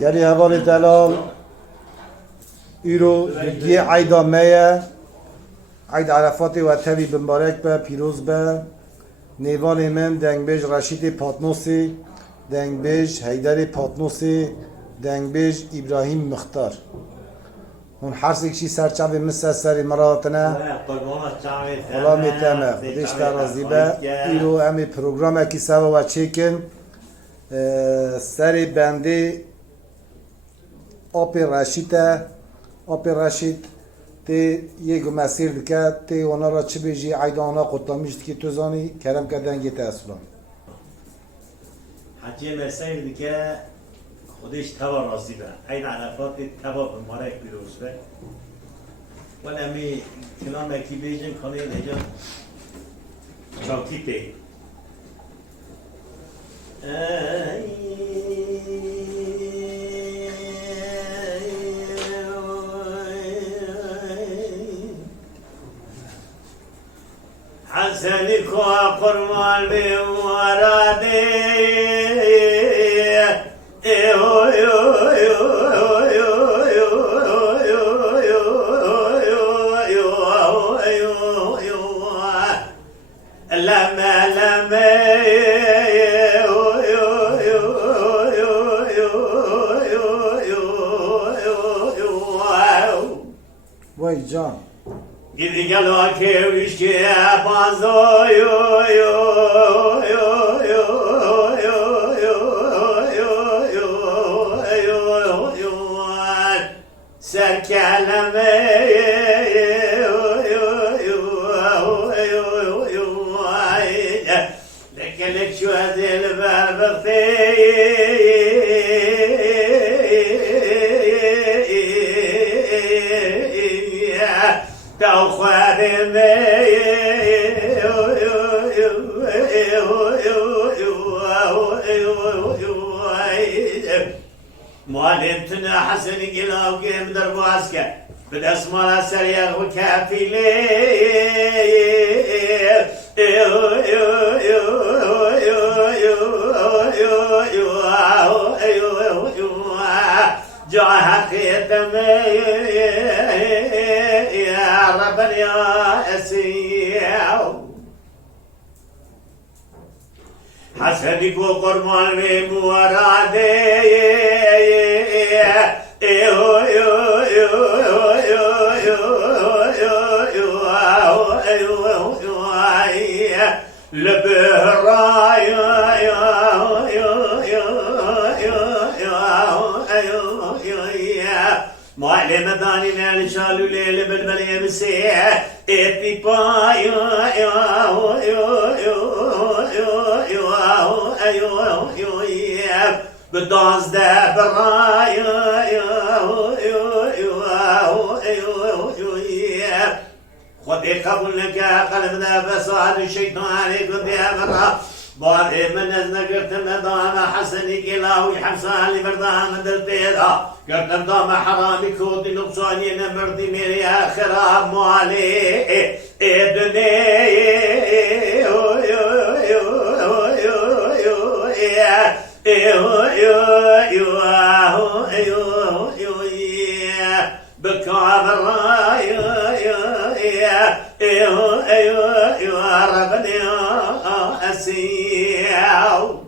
گری هوال دلال ایرو دیگه عیدا میه عید عرفات و تبی بمبارک به پیروز به نیوان من دنگ بیج رشید پاتنوسی دنگ بیج حیدر پاتنوسی دنگ بیج ابراهیم مختار هون حرس اکشی سرچاوی مثل سری مراتنه حالا میتمه خودش ترازی به ایرو امی پروگرام اکی سوا و چیکن سری بندی آپی رشید تی یک مسیر دکه تی اونا را چه بیجی عیدانا قطامیشت که تو زانی کرم کردنگی تاسفلان حتی مسیر دکه خودش توا رازی به این عرفات توا به مارک بیروز به ولی امی کلام اکی بیجن کنه اینجا چاکی پی حسنی کو قربان به مراده وای جان Gidi gel o kevişki banzo yo yo yo yo yo yo yo yo yo sen kelime yo yo yo yo yo lekelek şu adil berbekti معلمتنا حسن قلاو قيم درباسكا بالاسماء سريع وكافيلي جاها خيتمي يا ربنا يا اسيو حسني کو قربان میں مرادے معلم داني نال شالو ليل بالبليه مسيح اتي باي بدانز ده براي خدي قبل لك قلب ده بسعد الشيطان قد يبرا بار من نزنا قرت مدام حسني كلاوي حمسان لمردام دلتيدا قرت مدام حرامي كودي نقصاني نمردي ميري آخرا موالي ادني بكابر ربنا اسيو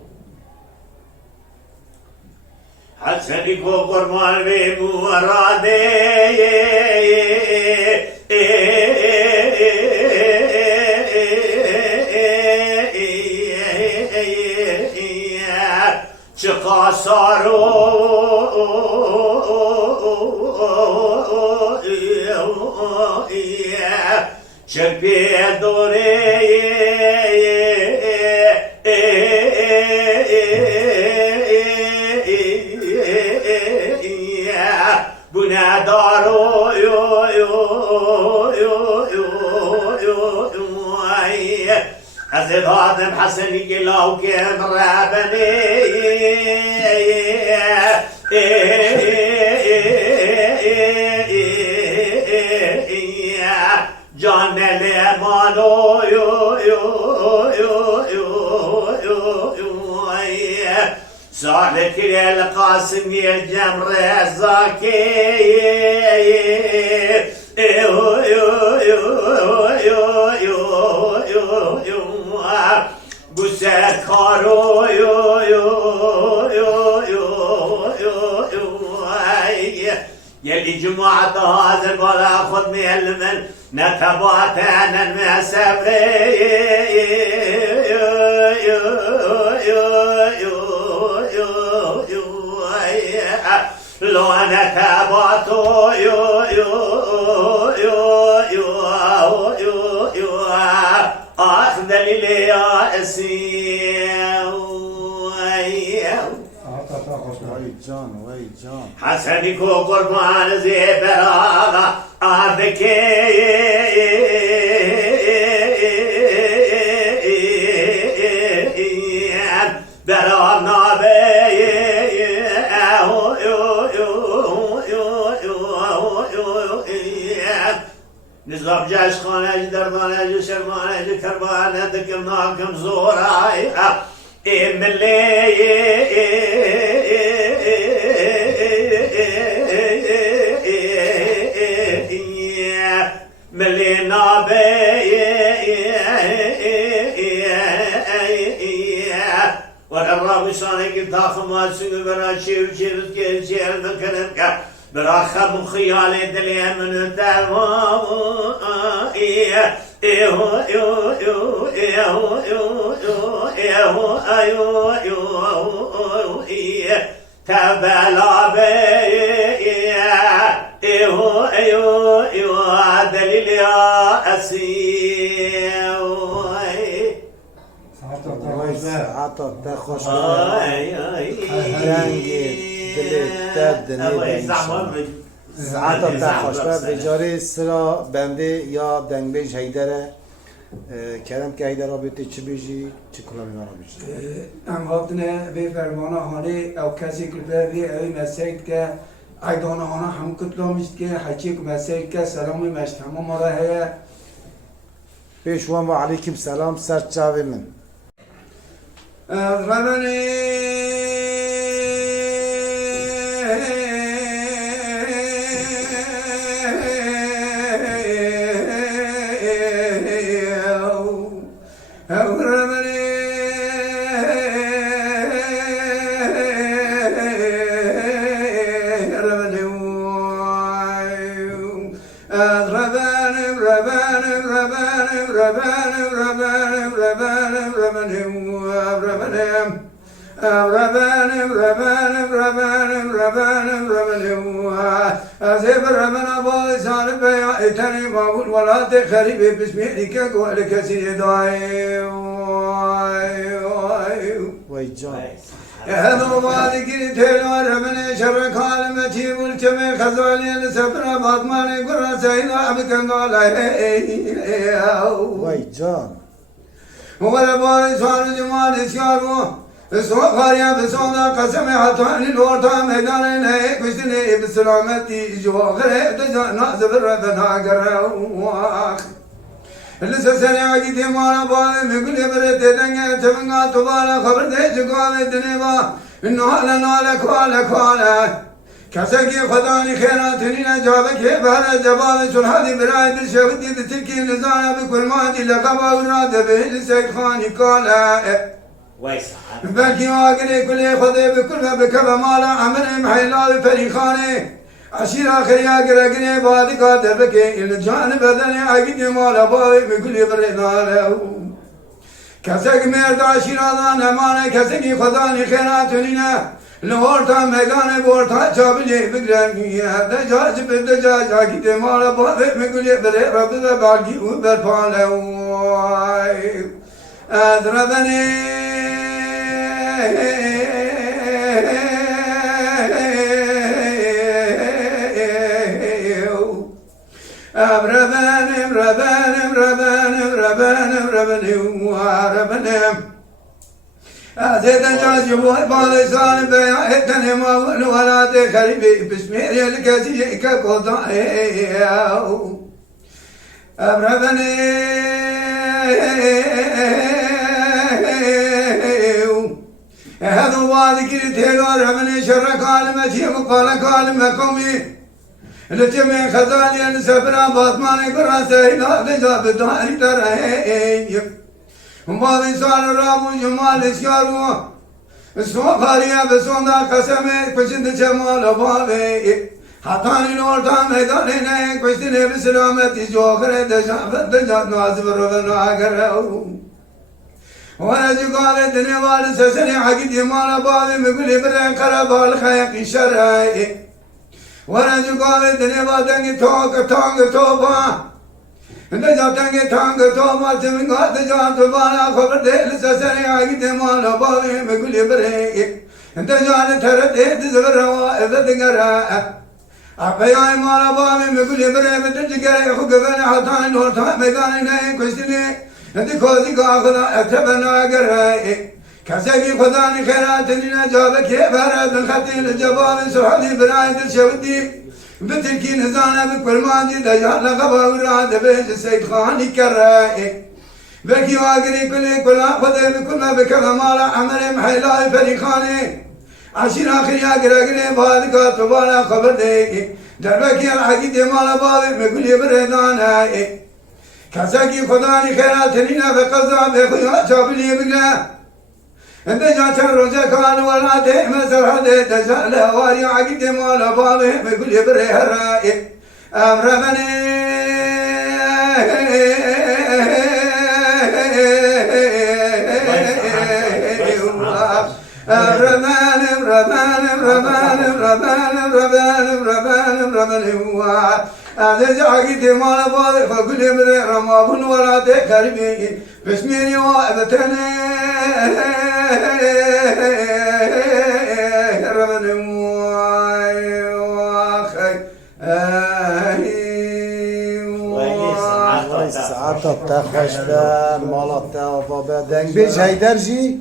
حسني کو قربان به مراده چقا سارو چپی دوره بنا دارو حسد آدم حسنی گلاو که مرابنی جان لیمانو سالك القاسم الجمر الزاكي بسكارو يلي جماعة هذا البلا خذ من نتبات عن لو نتبات أخذ لي يا وای جان وای جان حسنی کو قربان زیبراغا آدکی برام نابی نظام جاش خانه دردانه شرمانه کربانه دکم ناکم زورای ملی ملينا بي والرب شانك داخل ما سنو براشي وشيرت كي شير مكنك براخم خيالي دلي من الدوام تبلا بي دليل يا أسير وای ساعتا تا خوش رنگ دلت درد نبین ساعتا تا خوش بجاری سرا بنده یا دنگبیج هیدره کردم که هیدر رابطه چی بیجی چی کلامی من بیجی ام هاتنه به فرمانه هانه او کسی کلبه به اوی مسیحت که ایدانه هانه هم کتلامیست که حچیک مسیحت که سلامی مشتمه مالا هیا پیشوان و علیکم سلام سر چاوی من غبني ولا تخرب بسمك قولك سيداي وای جان هذا مبارك تلوار من شر كلمتي والتم خزالي لسفر بضمان قرا سينا عبك قال وای جان ولا بار سوار جمال سيارو سوخاريا بسونا قسم حتان الورطا ميدان نهيك بسني بسلامتي جوغر دجانا زبر بنا قرا لسه سنة عقيد مانا بالي مقول يبرد دنيا تبنغا تبالا خبر دي جقوة دنيبا إنه هلا نالك والا كسكي خداني خيراتني نجابك بهر جبال سلحادي برايد الشهدي بتلكي نزانا بكل مادي لقبا وراد به لسك خاني قالا بلكي واقري كل خذي بكل بكبا مالا عمل محيلال فريخاني عشير آخر يا قرقني بعد قادر بكي الجان بدني عقيد مالا باوي بكل بردان كسك مرد عشير آذان هماني كسكي خداني خيراتنينا لورتا ميدان بورتا چابلي بقراني دجاج بدجاج عقيد مالا باوي بكل برد رب باقي وبرفان أذربني أتيت جاجبوا بالسان بيعتني ما ولا تخربي بسمير الكزي كقضاء أبربني هذا وادي تيلور من شر كلمة يوم قال كلمة قومي لجميع خزاني نسبنا باطمان كراسي لا تجاب داري ترى وما بيصير رابو جمال إسكارو سو خاريا بسوندا قسمه كشند جمال بابي حتاني نور تام هداني نه كشتني بسلامتي جوخره دجا نواز بربنا اگرو وانا جقال الدنيا وال سسني حقيت مال بابي مقولي برن قربال خيق شرعي وانا جقال الدنيا وادني توق توبا دجا تنگ تانگ توبا تمنگا دجا توبانا خبر دل سسني حقيت مال بابي مقولي برن دجا ترد دزبروا ابدغرا أبياي مالا بامي مقولي بري بتجيكي خقبنا حطان نورتا ميداني ناي كشتني ندي كوزي قاخدا اكتبنا قرهاي كسيكي خداني خيراتني نجابك يبهر بالخطي الجبال سحدي برايد الشودي بتركي نزانا بكل ماجي دجال لغبا وراد بيج سيد خاني كرهاي بكي واقري كل خدي بكل بكل مالا عمري محيلاي فريخاني عشان آخر يا قرقني بالك تبانا خبر دي دربك يا الحقيد مال بابي مقول يبردان هاي كساكي خداني خيرات لنا بقضاء بخيا شابلي بقلا انت جاتر روجا كان ولا دي مسر هدي تجال واري عقيد مال بابي مقول يبره راي امر بني هذا جاكيت مال بالي فقولي مري رما بن ولا تكرمي بسميني وابتني رمني واخي ساعتا تخشتا مالاتا وفابا دنگ بیش هیدر جی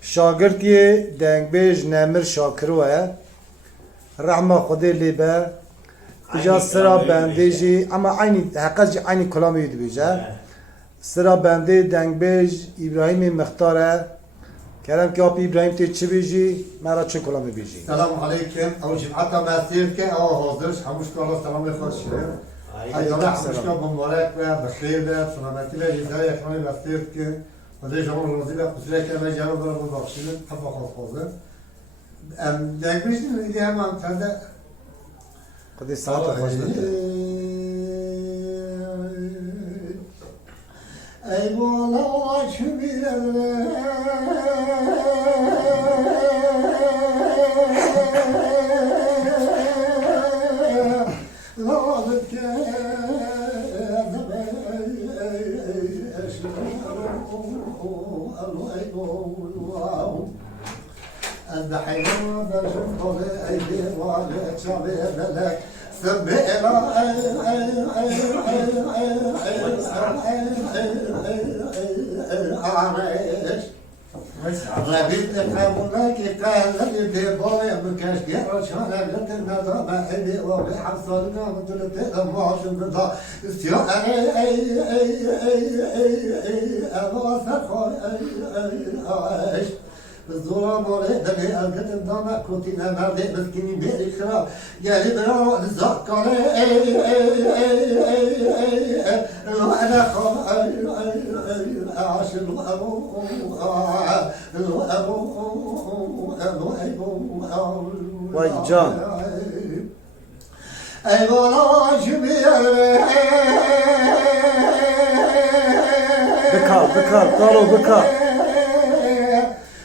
شاگرد یه دنگ بیش نمر شاکروه رحمه خودی لیبه ایجا سرا بنده جی اما حقا جی عینی کلامی دو بیجه سرا بنده دنگ بیش ابراهیم مختاره کردم که آپ ابراهیم تی چی بیجی مرا چه کلامی بیجی سلام علیکم او جمعتا مسیر که او حاضرش هموش کالا سلام خواهد شده ایاله هموش که مبارک و بخیر و سلامتی و جزای اخوانی مسیر که خدای شما روزی و خسره که من جواب دارم و بخشیدن افا خواه دنگ بیش دیگه هم تنده خودی ساعت خوش داده ای بالا چو بیرم لازم که أنت حيوان الجنطل أيدي والك شبيه لك سبيلا عريش ربيت قبلك قال لي باباي مكاش غير شانا قلت النظام حبي وقي حصلنا قلت له ما شو بدا استيا أنا سخر عيش الظلام ولدني القتل ضنا كنتنا نادي مسكيني بيري خراب قال برا نذكر انا خال عاشق وای جان اي والله شبيه بکار دارو بکار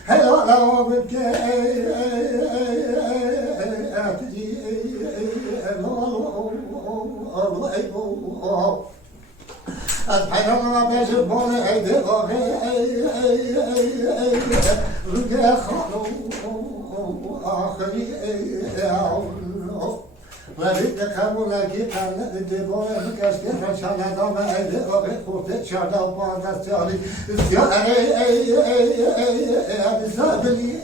هلا لو بك تجي سبحان الله باش بولي عيد رجع خلو آخري ورد قبول کی قلب دیوار مکش که رشان دام عید آب خورده شده و با دستیاری سیاه ای بسابلی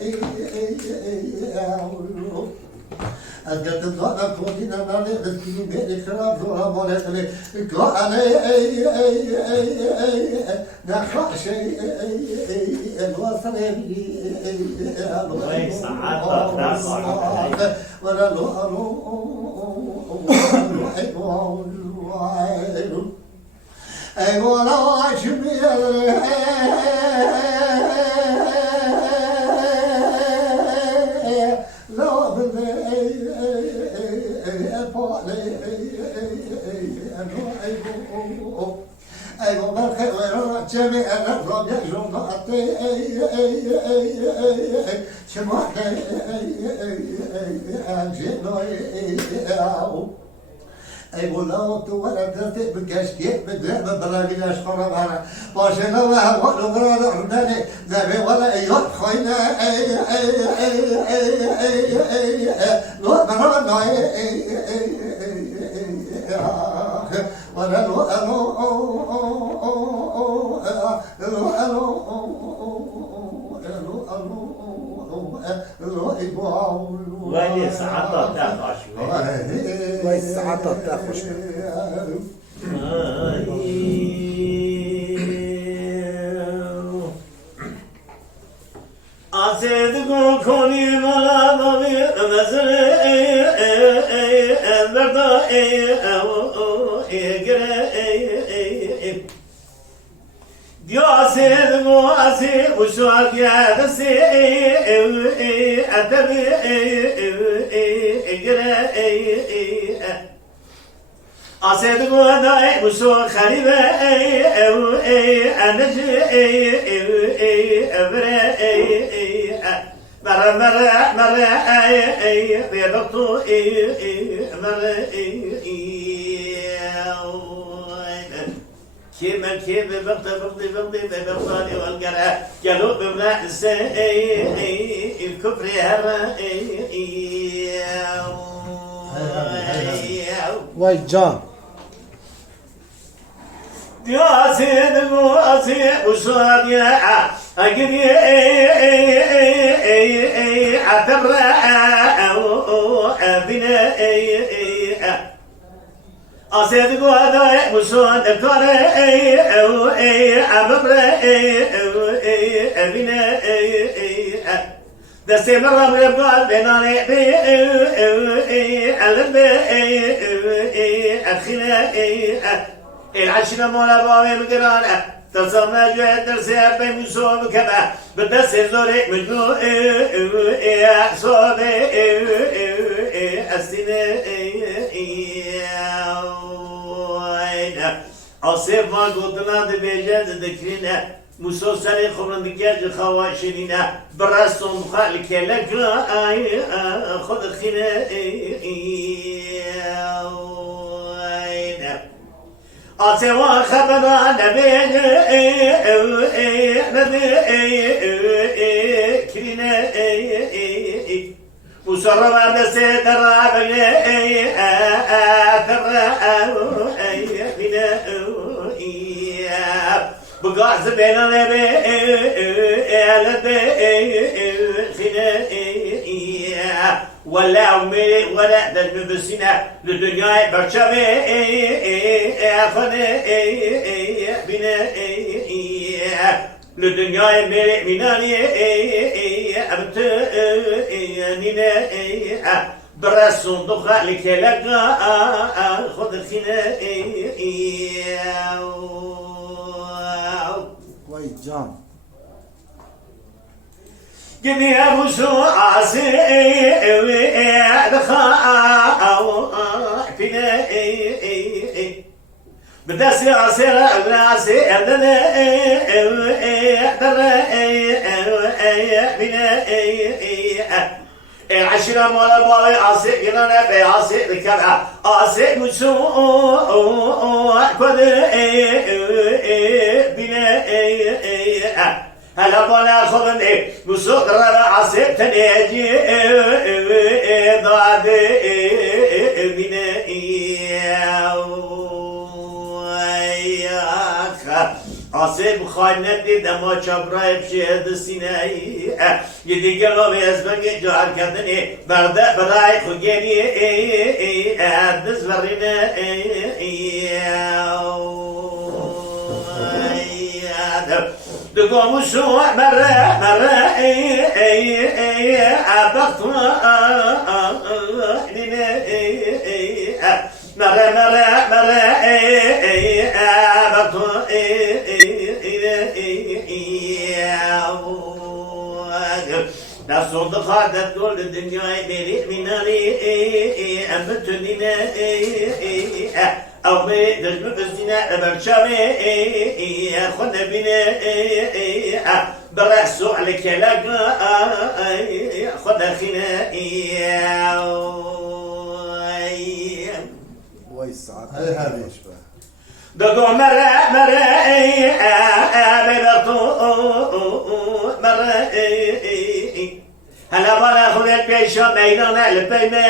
از گفتم دادم کودی نمی‌دانی دستی می‌بینی خراب زورا ماله دلی کانه نخواهش الوصل وای ساعات دست ولا ای والا ای بابا خیلی جمعی الافراد جمعات شما ای بولا تو ولا درتي بكشكي بدرب بلاقي اشقر معنا باشنا وهو نغرا عندنا نبي ولا ايوب خوينا لو مرنا ولا وين ساعات دافع شوي وای ساعت تا خوش أصدق كوني ملا ضمير مثل البرد يا سيد مواسي وشوك يا دسي أدبي أصدق وداي وشوك خريبة أنجي مرة بيضبطو كيما كيما بغضي والقرا قالوا بمنع الكفر هرا وای جان يا سيد المواسي وصاد يا أجري عتبرا بنا أصدق هذا وصاد كاره عبرا بنا دستي مرة من القلب بيناني علم أدخنا العشرة مولا بابي مقرانة تصرنا جهد درسي بين مصوب كما بدس زوري مجنو صوبي السنة أصيب ما قلتنا دبيجات ذكرنا موسو سري خبرن دكاج خواشينا برسون خالك لك خذ خنا أتوا خبر نبي كرينا مسرب بس دراب بقاعد بينا نبي ولا عمي ولا دم بسنا للدنيا برشامي أخذ بنا للدنيا مناني أبت نينا برسون دخلك لك خذ الخنا وای جان جميع بشو عسي دخاو فينا بداسي عسير عسي أدنى بنا العشرة مولا باوي عسي جنانا بي عسي ركبها عسي مشو قدر بنا هلا بنا خبني بسوق ربع عسي تنيجي ضاد بنا آسیب خواهنت دید اما چابرای بشه دستینه یدی گلوی از بنگ جهر کردنی برده برای خوگینی دست ورینه دقومشو مرة عبقت مرة عبقت نصر خادت دول الدنيا بيريد مناري أمت دينا أو ما دجم بزنا برشامي خدنا بنا برأسو على كلاك خدنا خنا وای ساعت هذه هذه دقو مرة ببطو مرة هلا بلا خذ البيشة ميلان البيمة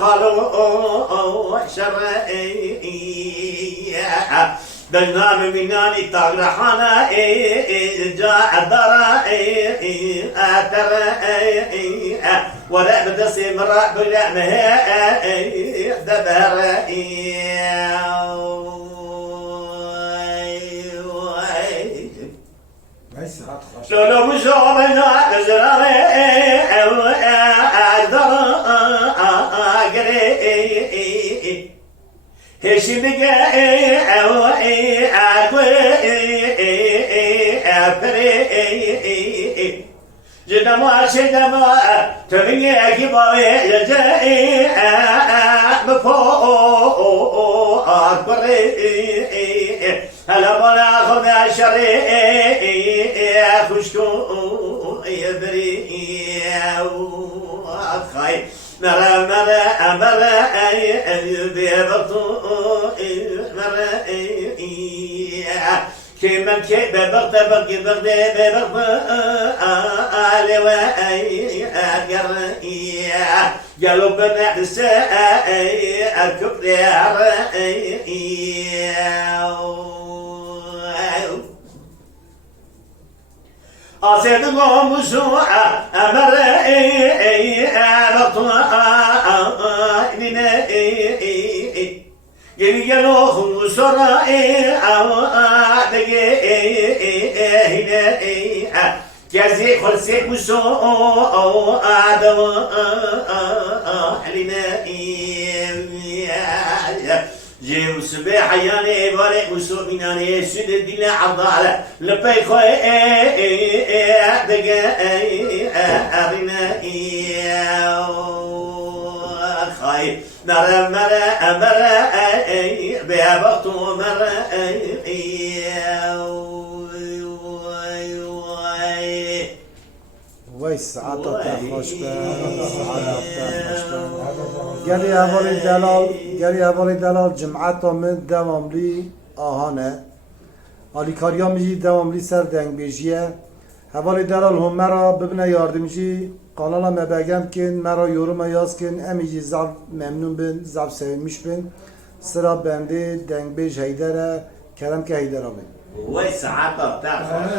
قالوا شر بالنام مناني تغرحانا جاء الدرا ترى ولا بدسي مرة بلا مها دبر لولو مشومنا نزرامي هشي بقى جدما شدما تبني أكبر يجي مفوق أكبر هلا بنا خذ الشري خشكو يبري خاي مرة بيبطو مرة كمن كي ببغت بغي بغدي ببغ آلوا أجر قالوا بنا الساء الكبر أصيد قومسو أمر بطوء لنا يلو خمسر هنا جازي خلصي مسو آدم لنا جيم سبح ياني بارك مسوميناني سد الدين عضالة لبي خوي دقا أرنا خاي مرة بها بغتو مرة وای ساعت تا خوش به ساعت تا خوش به گلی اول دلال جمعت من دواملی آهانه آلیکاریا میجی دواملی سر دنگ بیجیه اول دلال هم مرا ببینه یاردمجی قانالا مبگم کن مرا یورو یاز کن امیجی زب ممنون بین زب سویمش بین سرا بنده دنگ بیج هیدره کرم که هیدره بین وای ساعت تا خوش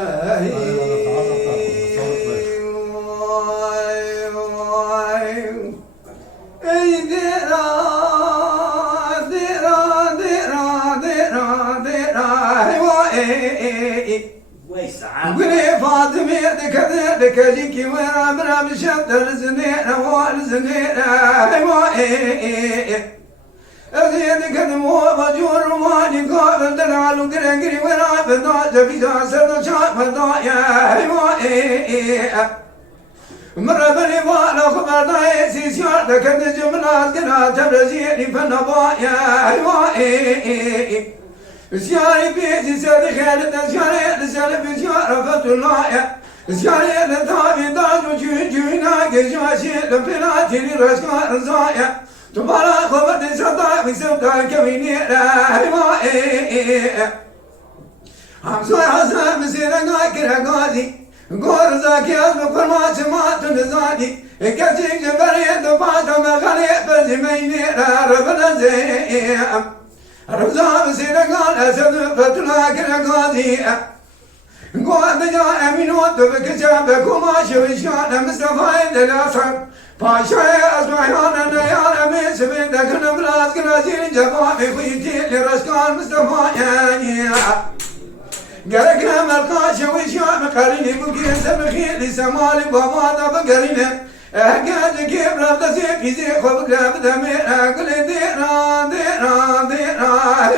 قولي فاطمة ذكرك جيكي وين برا مشد الزنيرة والزنيرة أذينك دمو بجور ماني قابل دلال وقرقري وين بدأت بدا سر شاف ضايع مرة بني وانا خبر ضايع سيسيار ذكرت جملات قناة تبرزيني فنبايا زياري بيتي سيدي خالد زياري لسالي بزيارة فتولايا زياري لطابي داج وجونا قجواشي لفلاتي لرسكار زايا تبارا خبرتي سطاقي سبتا كويني راهي همسوي حسن مسيرا قاكرا قاضي قور زاكي أزمي فرمات مات نزادي كتيك جبري دفاتا مغالي بزي ميني ربنا زيام رمزان سيدة قال أسد فتلاك القاضي قوة بجا أمين ودبك جابك وما شوشان مصطفى الأسد باشا أصبحان النيال أمين سبيدك نبلاس كنازين جفافي خيتي لرسكان مصطفى قالك ملقاش وشام قريني بكي سبخي لسمالي بماذا بقريني قال كيف رفض سيكي زي خبك لابد أمين أقول ديران ديران ديران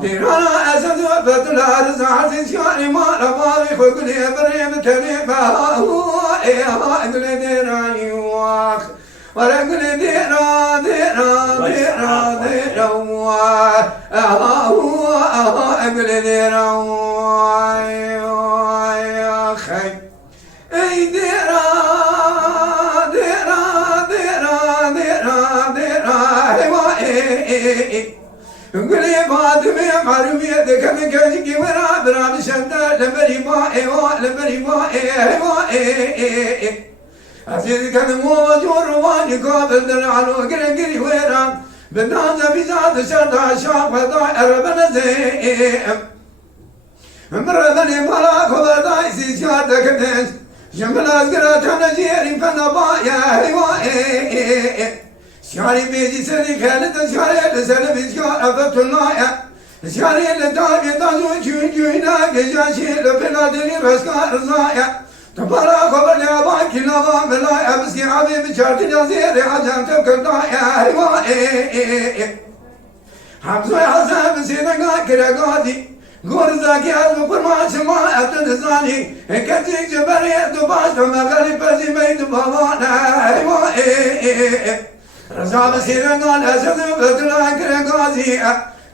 ديران أسد وفت الأرز عزيز شاني ما ربابي خبك بريم تنبا أقول ديران يواخ ورقل ديران ديران ديران ديران أقول ديران يا خي أي ديران ديران ديران ديران ديران قولي فاطمة معلومية دكمي كشكي ورا برام شنطة لبري ما لبري ما أسير كان موجود رواني قابل دلالو قرقري ويران بالنازة بزاد شرطة شاق أربنا زيم مرضني ملاك وبرداي سيشار دكتنس جنبل أزقرات نجيري فنبايا شاري بيجي سري خالد شاري لسر بيشار أفت النايا شاري لدابي تازو جون جونا كجاشي لبنادني رسكار رزايا تبارا خبر يا باكي نظام بلا أبسكي عبي بشارتي جزيري عجام تبكر دايا حمزة حسن بسيدنا كرقادي غورزاكي أزمو فرما شما أتنزاني كتيك جبري دباش ومغالي برزي بيت بابانا رزا بسيدنا أسد بدلا كرقادي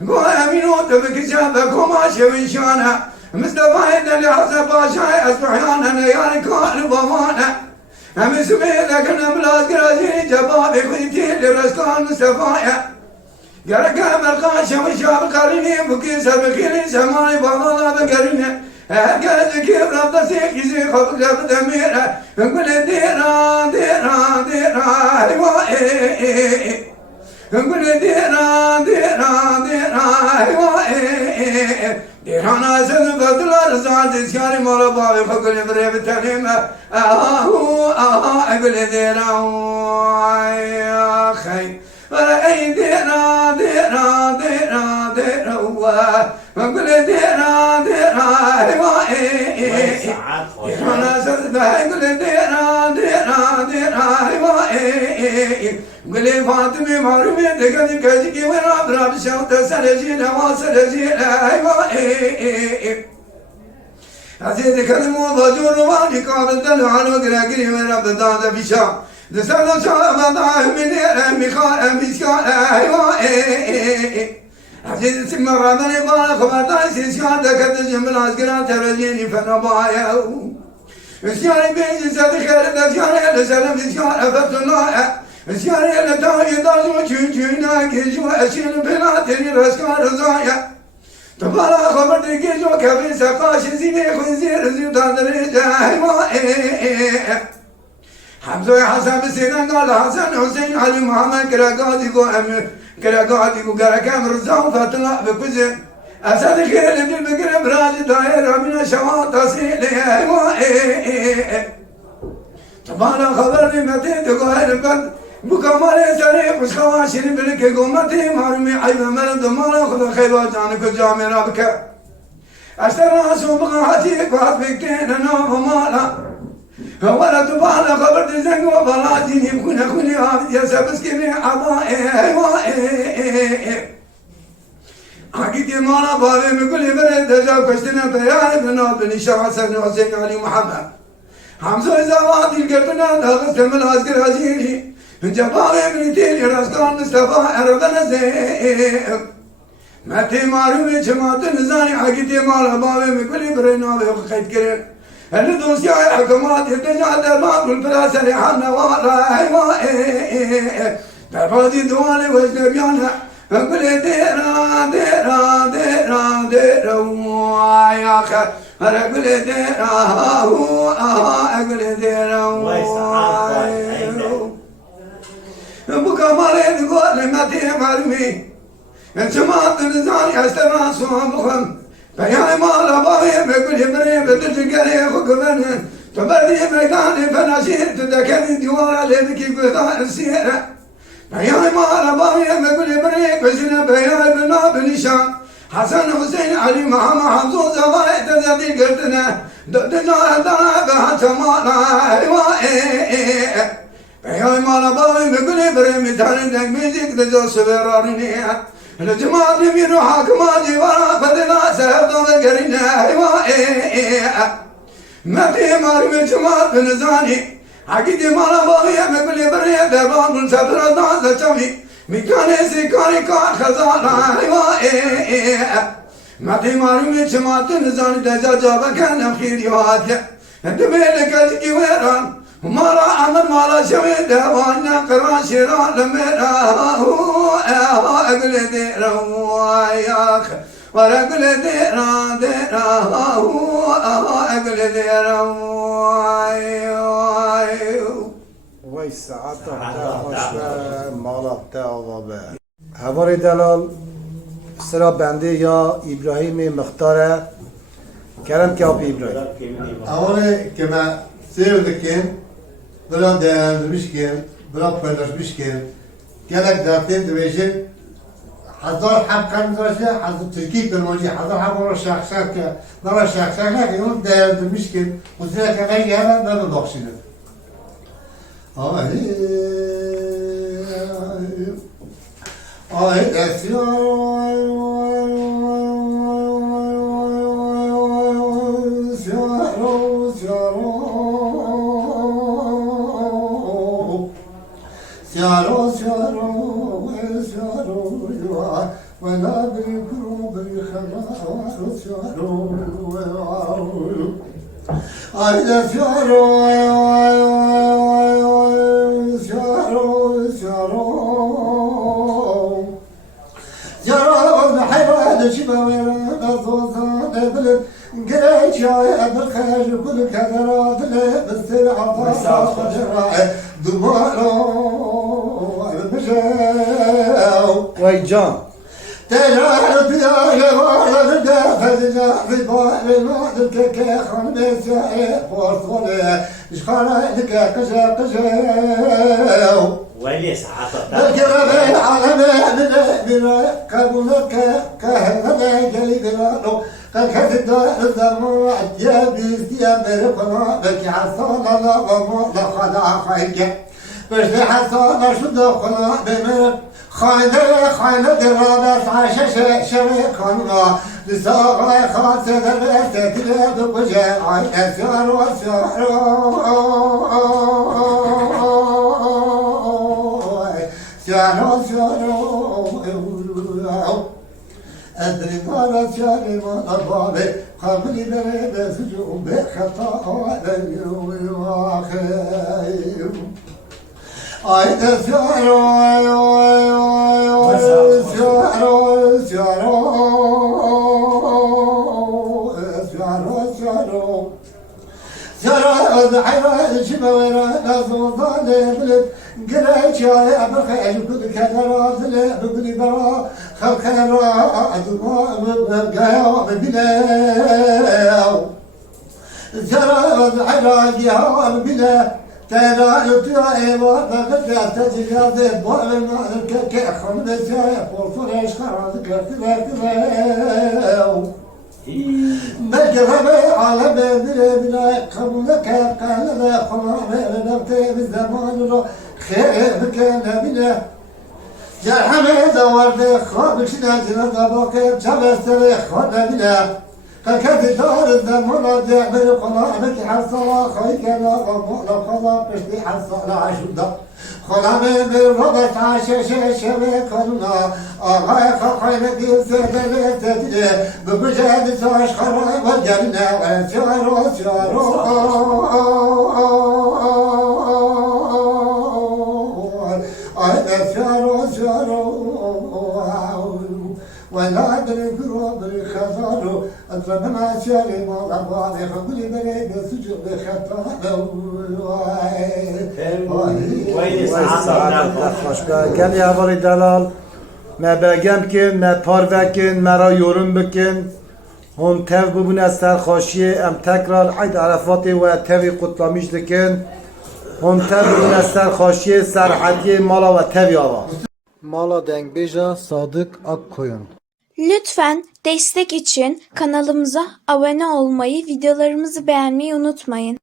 غو أمينو تبكشابك وما شويشانا مصطفى اللي حسب باشا أصبحان أنا يا ركان بمانا أمي سميلك نملاس كرازي جبابي خيتي لرسكان مصطفى قرق ملقاش وشاب قريني بكي سبخيني سماي بابا بقريني قال كيف رفض سيكي زي خبق لابد أميرة نقول ديران ديران ديران نقول ديران ديران ديران ديران أسد بدل رزان تسكاري مولا بابي فقل بريب تنيمة أقول ديران يا خي أي ديران ديران ديران ديران أقول ديران ديران ديران أسد أقول ديران ديران ديران قولي فاطمة معرومة دكتي كذكي ورا براب شوط سرجينا وسرجينا عزيزي كلمو بجور واني قابل دلوان وقراقري ورا بدادا بشام دسالو شام بضاه من أمي خان أمي شان عزيزي سمى رابني بالا خبرتاي سيشان دكتي جمل عزقران ترجيني فنبايا سياني بيجي سادي خير دكشاني لسلم سيشان أفتنا سياني لتاني دازو چون كيجو أشين بلا تري رسكان رزايا تبالا خبر كيجو كفي سقاش زيني خنزير زيوتان درجة حمزة حسن بسيدان قال حسن حسين علي محمد كراقاتي كو أمير كراقاتي كو كراكام رزاو فتلا بكوزن أسد خير لدي بكرم راجي دائر من شوات تسيلي تبالا خبر متي تقول بند بكمال سري بسخواشين بلك قومتي مارمي عيب مرد مالا خذ خيبا جانك جامي ربك أشترى سوبق حتيك وحبكتين نوم مالا ولا تبالا خبر تزنق وبلاجين يكون أخوني عبد يسبسكي من عضائي حقيقي مالا بابي من كل برد دجاو كشتنا طيار بنا بن شرع سبن حسين علي محمد حمزة زوادي القرطنا داغس كمل عسكر هزيري جباري من تيلي راسكان مصطفى أربنا زيم ماتي معرومي جماعة نزاني حقيقي مالا بابي من كل برنا وخيت كريم اللي دوسي حكومات يدجع دربان والفراسة ريحانا والا دربادي دوالي وجن بيانا أقول ديرا ديرا ديرا ديرا يا خير أقول ديرا أقول ديرا بكمالين قول ماتي معلومي جماعت نزانی استران سوام بخم بیان مالا باقی بگولی بری بدرجگری خوکبنن تو بردی میدانی فناشیر تو دکنی دیوارا لیدکی گذار سیره بیان مالا باقی بگولی بری کشنه بیان بنا بنشان حسن حسین علی محمد حمزو زوای تزدی گردنه دنا دنا به حتمانا بیان مالا باقی بگولی بری میتانی دنگ میزیک دجا سویرانی نیه الجماعة يمين وحاكمان ورا بدنا سهدوا ذكرنا ما في مار من جماعة بنزاني حقيقي ما لا باغي مقبل بريه دبان من سبر الناس جمي مكاني سكاني كان خزانة ما في مار من جماعة بنزاني دجا جابا كان خير يواتي دميلك الكي ويران مالا عمر مالا شوي دوانا قران شيران لميرا اقل ديرا وياك ورقل ديرا ديرا اقل ديرا وای ساعت تا خوش مالا تا آوابه هوار دلال سرا بنده یا ابراهیم مختاره کرم که آب ابراهیم اولی که من سیر دکن بلا değerlendirmiş ki, bela paylaşmış ki, gerek zaten dövecek, hazır hakkan dövecek, hazır Türkiye pelmacı, hazır hakkan şahsak ki, bana şahsaklar ki onu değerlendirmiş ki, bu sene kadar gelen ben de bakşınım. Ay سيارو سيارو سيارو ولا بالكروب الخلاص سيارو أيدا سيارو سيارو سيارو سيارو بحيرة شبابيرا نصوصا بلد قريت يا بالخير كل كثرات بالسرعة دمارو وای جان تجارت يا جوال دافزنا في بال المعدل كخان بسعي فرصله اشخالك كشا كشا ويلي ساعات الكرم العالم بلا كابونك كهذا جلي بلانو كانت الدموع يا بيس يا مرقنا بك حصل الله وما خلا خيك بس حصل شو دخلنا بمرق خاينة درابة عايشة شريكنا لساقي خاصة دربت تلاد بجاء أسيار وسيار سيار سيار أدري ما سياري ما أبالي قبلي بريد سجون بخطأ وآخر أيدا سيارو سيارو سيارو سيارو سيارو سيارو بحيرة شبويرة نصوصان بلد قريت يا بخير كل كثرات بقلي برا خلقنا أدماء ببلاو سيارو بحيرة جهة بلا ترى يطيع وقد تجد بوالنا كأخون بسيا فرصة إشخاص كذا مجرب على بلا قبلك قال لا خلنا نبت بالزمان خير كان بلا جرحنا زوار خاب شنا جنا باقي جبست خد بلا كانت دار الزمان دعمل قنامك حصلا خيك لا غمونا خلا بشتي حصلا عشودا خلا من ربط عشاش شبكنا آغاي خاين ديسر دلتدي ببجاد ساش خرا والجنة وسيارو سيارو سيارو سيارو ولا أدري كروب الخزانو أطلبنا سياري ما أبغى خبري بريد سجود خطأ ويلي وای ساعات ساعت تا خوش قال يا هوار دلال me belgem kin, me parvekin, mera yorum bikin. Hon tev bubune serxaşiye em tekrar Eid Arafatê ve tevî kutlamış dikin. Hon tev bubune serxaşiye serhediye mala ve tevî ava. Mala Dengbêja Sadık Akkoyun. Lütfen destek için kanalımıza abone olmayı, videolarımızı beğenmeyi unutmayın.